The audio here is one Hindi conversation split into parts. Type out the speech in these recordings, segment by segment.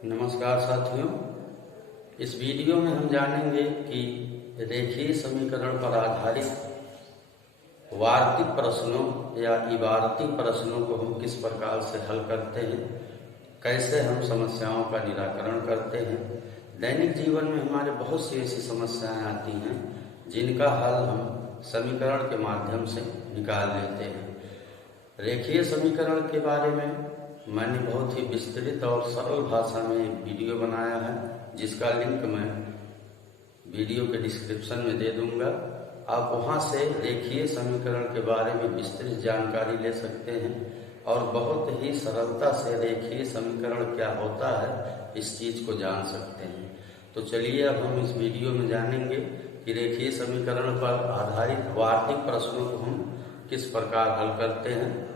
नमस्कार साथियों, इस वीडियो में हम जानेंगे कि रेखीय समीकरण पर आधारित वार्तिक प्रश्नों या इबारती प्रश्नों को हम किस प्रकार से हल करते हैं, कैसे हम समस्याओं का निराकरण करते हैं। दैनिक जीवन में हमारे बहुत सी ऐसी समस्याएं आती हैं जिनका हल हम समीकरण के माध्यम से निकाल लेते हैं। रेखीय समीकरण के बारे में मैंने बहुत ही विस्तृत और सरल भाषा में एक वीडियो बनाया है, जिसका लिंक मैं वीडियो के डिस्क्रिप्शन में दे दूंगा। आप वहां से रेखीय समीकरण के बारे में विस्तृत जानकारी ले सकते हैं और बहुत ही सरलता से रेखीय समीकरण क्या होता है इस चीज को जान सकते हैं। तो चलिए अब हम इस वीडियो में जानेंगे कि रेखीय समीकरण पर आधारित वार्तिक प्रश्नों को हम किस प्रकार हल करते हैं।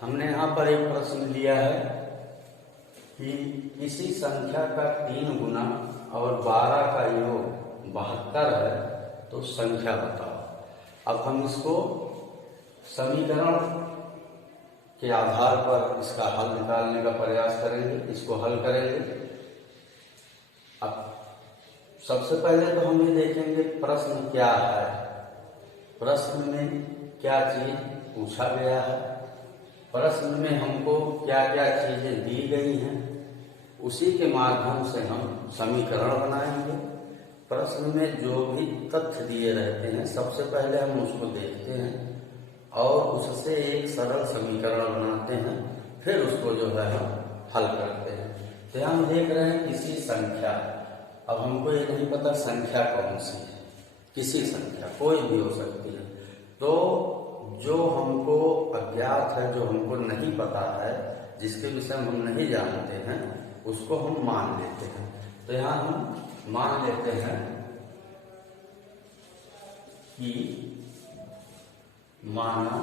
हमने यहाँ पर एक प्रश्न लिया है कि किसी संख्या का 3 गुना और 12 का योग 72 है तो संख्या बताओ। अब हम इसको समीकरण के आधार पर इसका हल निकालने का प्रयास करेंगे, इसको हल करेंगे। अब सबसे पहले तो हम ये देखेंगे प्रश्न क्या है, प्रश्न में क्या चीज पूछा गया है, प्रश्न में हमको क्या क्या चीजें दी गई हैं, उसी के माध्यम से हम समीकरण बनाएंगे। प्रश्न में जो भी तथ्य दिए रहते हैं सबसे पहले हम उसको देखते हैं और उससे एक सरल समीकरण बनाते हैं, फिर उसको जो है हम हल करते हैं। तो हम देख रहे हैं किसी संख्या, अब हमको ये नहीं पता संख्या कौन सी है, किसी संख्या कोई भी हो सकती है। तो जो हमको अज्ञात है, जो हमको नहीं पता है, जिसके विषय में हम नहीं जानते हैं, उसको हम मान लेते हैं। तो यहाँ हम मान लेते हैं कि माना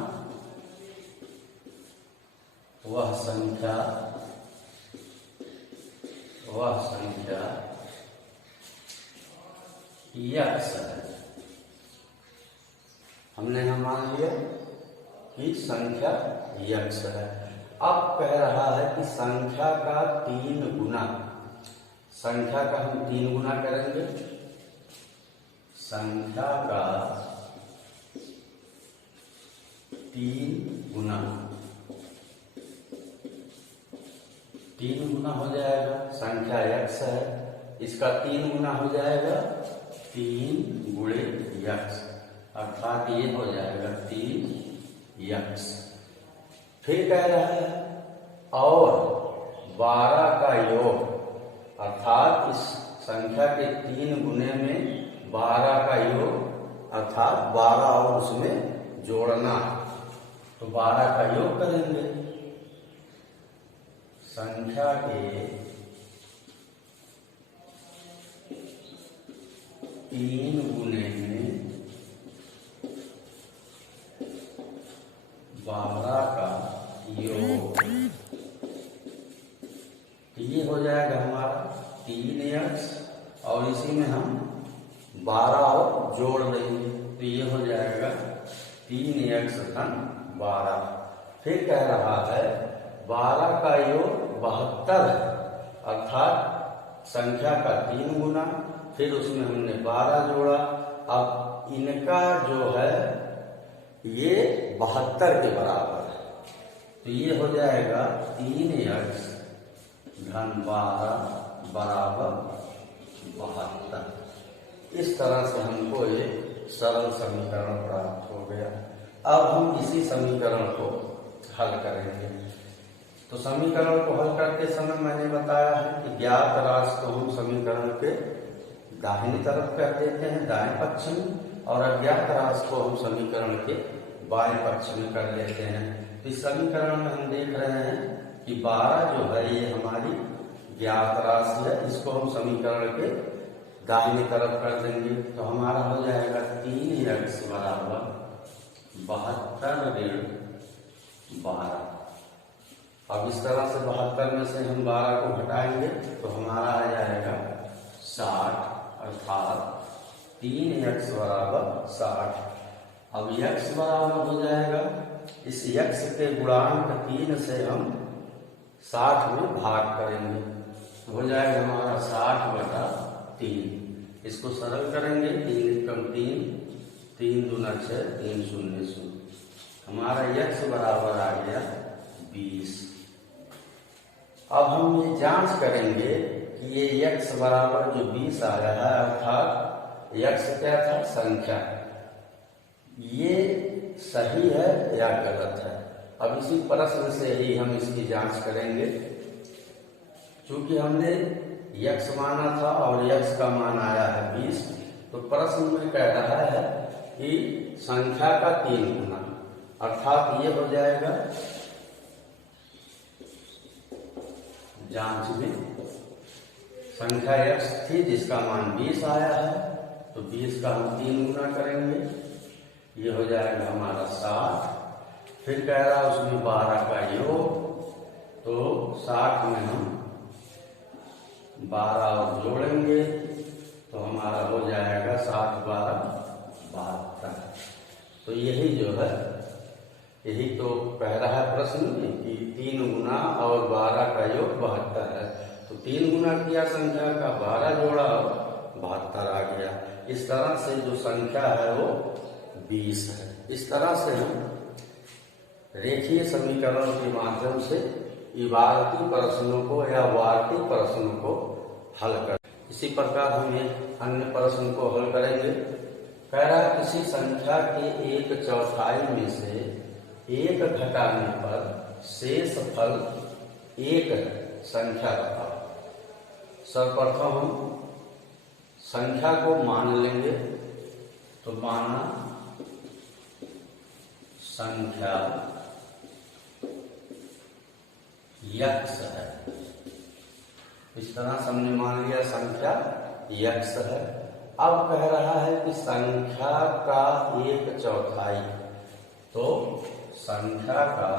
वह संख्या यक्स है। हमने यहाँ मान लिया कि संख्या यक्स है। अब कह रहा है कि संख्या का 3 गुना, संख्या का हम 3 गुना करेंगे, संख्या का 3 गुना हो जाएगा। संख्या यक्स है, इसका 3 गुना हो जाएगा 3 गुणे यक्स, अर्थात ये हो जाएगा 3 यक्स। फिर कह रहा है और 12 का योग, अर्थात इस संख्या के 3 गुने में 12 का योग, अर्थात 12 और उसमें जोड़ना, तो 12 का योग करेंगे। संख्या के 3 गुने में 12 का योग, ये हो जाएगा हमारा 3x और इसी में हम 12 और जोड़ देंगे, तो ये हो जाएगा 3x धन 12। फिर कह रहा है 12 का योग 72 है, अर्थात संख्या का 3 गुना, फिर उसमें हमने 12 जोड़ा। अब इनका जो है ये 72 के बराबर है, तो ये हो जाएगा 3x धन 12 बराबर 72। इस तरह से हमको एक सरल समीकरण प्राप्त हो गया। अब हम इसी समीकरण को हल करेंगे। तो समीकरण को हल करते समय मैंने बताया है कि ज्ञात राशि को हम समीकरण के दाहिनी तरफ कर देते हैं, दाएं पक्ष में, और अज्ञात राशि को हम समीकरण के बाएं पक्ष में कर लेते हैं। तो इस समीकरण में हम देख रहे हैं कि 12 जो है ये हमारी ज्ञात राशि है, इसको हम समीकरण के दाहिनी तरफ कर देंगे, तो हमारा हो जाएगा 3x बराबर 72 ऋण 12। अब इस तरह से 72 में से हम 12 को घटाएंगे तो हमारा आ जाएगा 60, अर्थात 3x बराबर 60। अब x बराबर हो जाएगा, इस x के गुणांक 3 से हम 60 में भाग करेंगे, हो जाएगा हमारा 60/3। इसको सरल करेंगे, 3 कम 3, 3 दूना 6, 3 शून्य 0। हमारा x बराबर आ गया 20। अब हम ये जांच करेंगे कि ये x बराबर जो 20 आया है, अर्थात x क्या था, संख्या, ये सही है या गलत है। अब इसी प्रश्न से ही हम इसकी जांच करेंगे। चूंकि हमने x माना था और x का मान आया है 20, तो प्रश्न में कह रहा है कि संख्या का 3 गुना, अर्थात ये हो जाएगा जांच में संख्या x थी जिसका मान 20 आया है, तो 20 का हम 3 गुना करेंगे, ये हो जाएगा हमारा 60। फिर कह रहा है उसमें 12 का योग, तो 60 में हम 12 और जोड़ेंगे तो हमारा हो जाएगा 60 12 72। तो यही जो है, यही तो कह रहा है प्रश्न में कि 3 गुना और 12 का योग 72 है। तो 3 गुना किया संख्या का, 12 जोड़ा और 72 आ गया। इस तरह से जो संख्या है वो 20 है। इस तरह से हम रेखीय समीकरण के माध्यम से इबारती प्रश्नों को या वार्ती प्रश्नों को हल कर। इसी प्रकार हम एक अन्य प्रश्न को हल करेंगे। कह रहा है किसी संख्या के 1/4 में से 1 घटाने पर शेष फल 1 है, संख्या बताओ। सर्वप्रथम हम संख्या को मान लेंगे, तो माना संख्या x है। इस तरह से हमने मान लिया संख्या x है। अब कह रहा है कि संख्या का 1/4, तो संख्या का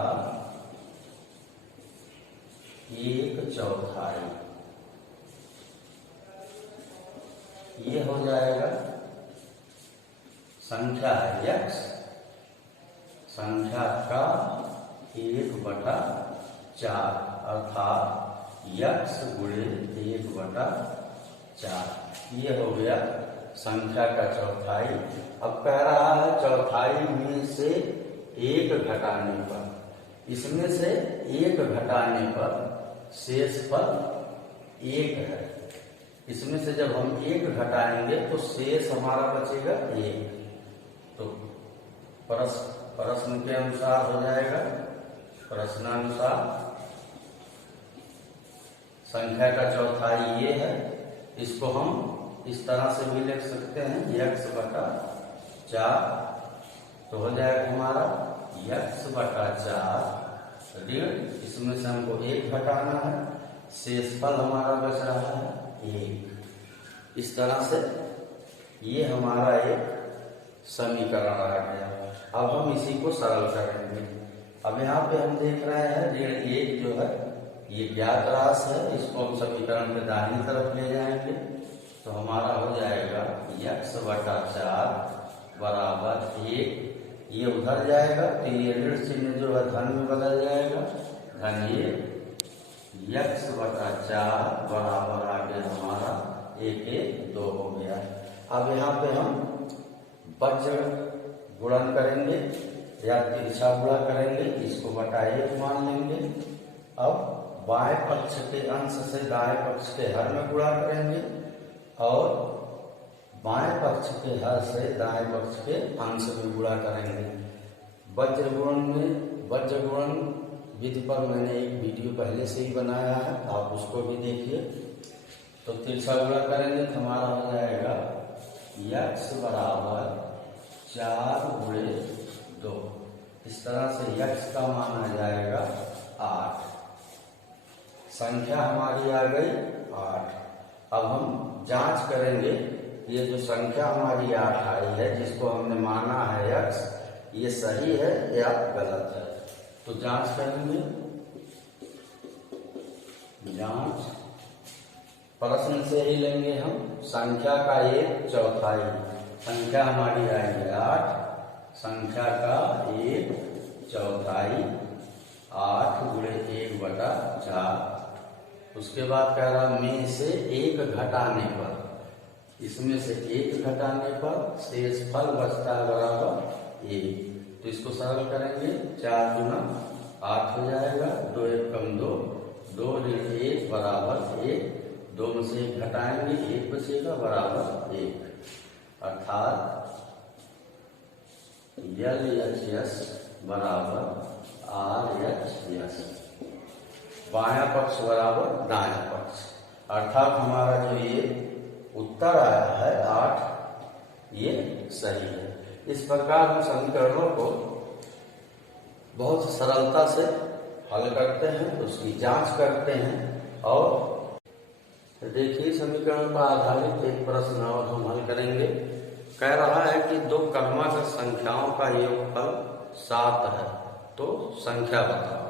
1/4 ये हो जाएगा, संख्या है x, संख्या का 1/4 अर्थात x गुणे 1/4, ये हो गया संख्या का चौथाई। अब कह रहा है चौथाई में से 1 घटाने पर, इसमें से 1 घटाने पर शेष फल 1 है। इसमें से जब हम 1 घटाएंगे तो शेष हमारा बचेगा 1। तो प्रश्न के अनुसार हो जाएगा, प्रश्नानुसार संख्या का चौथाई ये है। इसको हम इस तरह से भी लिख सकते हैं, x/4, तो हो जाएगा हमारा x/4 ऋण, इसमें से हमको 1 घटाना है, शेषफल हमारा बच रहा है 1। इस तरह से ये हमारा एक समीकरण आ गया। अब हम इसी को सरल करेंगे। अब यहाँ पे हम देख रहे हैं ऋण 1 जो है ये ज्ञात राशि है, इसको हम समीकरण के दाहिनी तरफ ले जाएंगे, तो हमारा हो जाएगा x/4 बराबर 1। ये उधर जाएगा तो ये ऋण चिन्ह जो है धन में बदल जाएगा, धन ये x/4 बराबर आ गया हमारा 1 2 हो गया। अब यहाँ पे हम वज्र गुणन करेंगे या तिरछा गुणा करेंगे, इसको बटा 1 मान लेंगे। अब बाएं पक्ष के अंश से दाएं पक्ष के हर में गुणा करेंगे और बाएं पक्ष के हर से दाएं पक्ष के अंश में गुणा करेंगे। वज्र गुणन विधि पर मैंने एक वीडियो पहले से ही बनाया है, आप उसको भी देखिए। तो तिरछा गुणा करेंगे तो हमारा हो जाएगा x बराबर 4 गुणे 2। इस तरह से x का मान आ जाएगा 8। संख्या हमारी आ गई 8। अब हम जांच करेंगे ये जो संख्या हमारी 8 आई है, जिसको हमने माना है x, ये सही है या गलत है। तो जांच करेंगे। जांच प्रश्न से ही लेंगे हम। संख्या का 1/4, संख्या हमारी आएगी 8, संख्या का 1/4 8 गुणे 1/4, उसके बाद कह रहा में से एक घटाने पर, इसमें से एक घटाने पर शेष फल बचता है बराबर 1। तो इसको सरल करेंगे, 4 गुना 8 हो जाएगा, 2 1 कम 2, 2 ऋण 1 बराबर 1, 2 में से 1 घटाएंगे 1 बचेगा बराबर 1, अर्थात LHS बराबर RHS, बायां पक्ष बराबर दायां पक्ष, अर्थात हमारा जो ये उत्तर आया है 8, ये सही है। इस प्रकार हम समीकरणों को बहुत सरलता से हल करते हैं, उसकी जांच करते हैं। और देखिए समीकरण पर आधारित एक प्रश्न और हम हल करेंगे। कह रहा है कि 2 क्रमागत संख्याओं का योगफल 7 है, तो संख्या बताओ।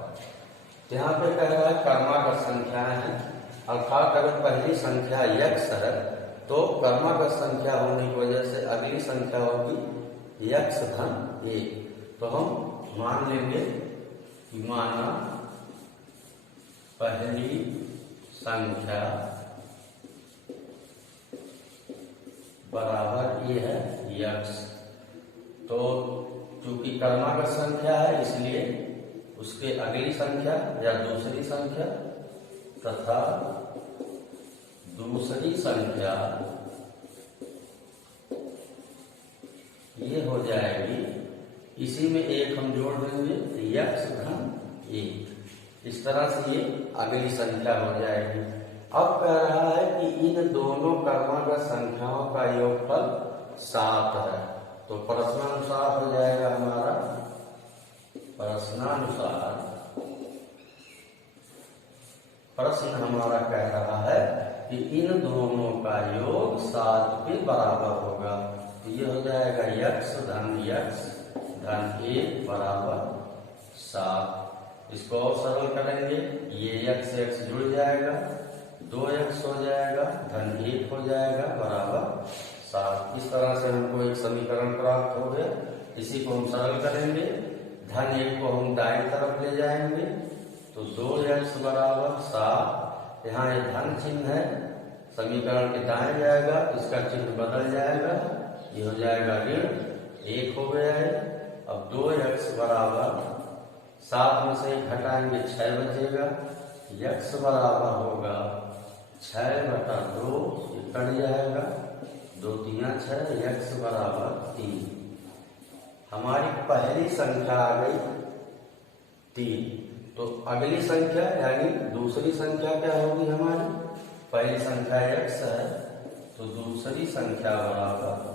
यहाँ पे कह रहा है क्रमागत संख्याएं हैं, अर्थात अगर पहली संख्या x है तो क्रमागत संख्या होने की वजह से अगली संख्या होगी x धन 1। तो हम मान लेंगे कि माना पहली संख्या बराबर ये है x, तो चूंकि क्रमागत संख्या है इसलिए उसके अगली संख्या या दूसरी संख्या तथा दूसरी संख्या ये हो जाएगी, इसी में एक हम जोड़ देंगे x धन 1, इस तरह से ये अगली संख्या हो जाएगी। अब कह रहा है कि इन दोनों क्रमागत संख्याओं का योगफल 7 है, तो प्रश्नानुसार हो जाएगा हमारा, प्रश्नानुसार प्रश्न हमारा कह रहा है कि इन दोनों का योग 7 के बराबर होगा। तो ये हो जाएगा x धन 1 बराबर 7। इसको और सरल करेंगे, ये x जुड़ जाएगा, 2x हो जाएगा, धन 1 हो जाएगा बराबर 7। इस तरह से हमको एक समीकरण प्राप्त हो गया। इसी को हम सरल करेंगे, धन 1 को हम दाएं तरफ ले जाएंगे, तो 2x बराबर 7। यहाँ ये धन चिन्ह है, समीकरण के दाएं जाएगा, इसका चिन्ह बदल जाएगा, ये हो जाएगा ऋण 1 हो गया है। अब 2x बराबर 7 में से घटाएंगे 6 बचेगा, x बराबर होगा 6/2, ये कट जाएगा, 2 3 6, x बराबर 3। हमारी पहली संख्या आ गई 3, तो अगली संख्या यानी दूसरी संख्या क्या होगी हमारी, पहली संख्या x है तो दूसरी संख्या बराबर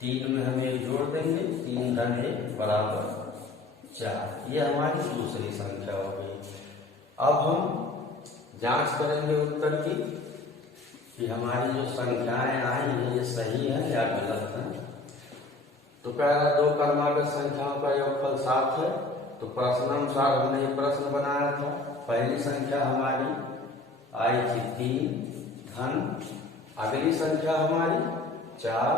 3 में हम एक जोड़ देंगे, 3 धन 1 बराबर 4, ये हमारी दूसरी संख्या हो गई। अब हम जांच करेंगे उत्तर की कि हमारी जो संख्याएं आई हैं ये सही है या गलत है। तो कह रहा 2 क्रमागत संख्याओं का योगफल 7 है, तो प्रश्नानुसार हमने ये प्रश्न बनाया था। पहली संख्या हमारी आई थी 3 धन, अगली संख्या हमारी 4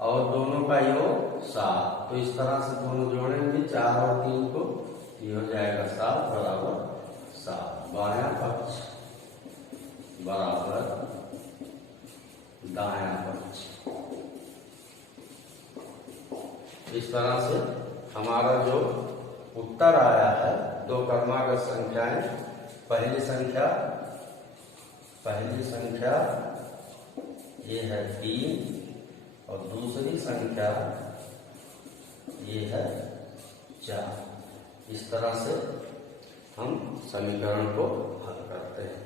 और दोनों का योग 7। तो इस तरह से दोनों जोड़ेंगे 4 और 3 को, ये हो जाएगा 7 बराबर 7। बायां पक्ष बराबर दायां पक्ष। इस तरह से हमारा जो उत्तर आया है 2 क्रमागत संख्याएं, पहली संख्या ये है 3 और दूसरी संख्या ये है 4। इस तरह से हम समीकरण को हल करते हैं।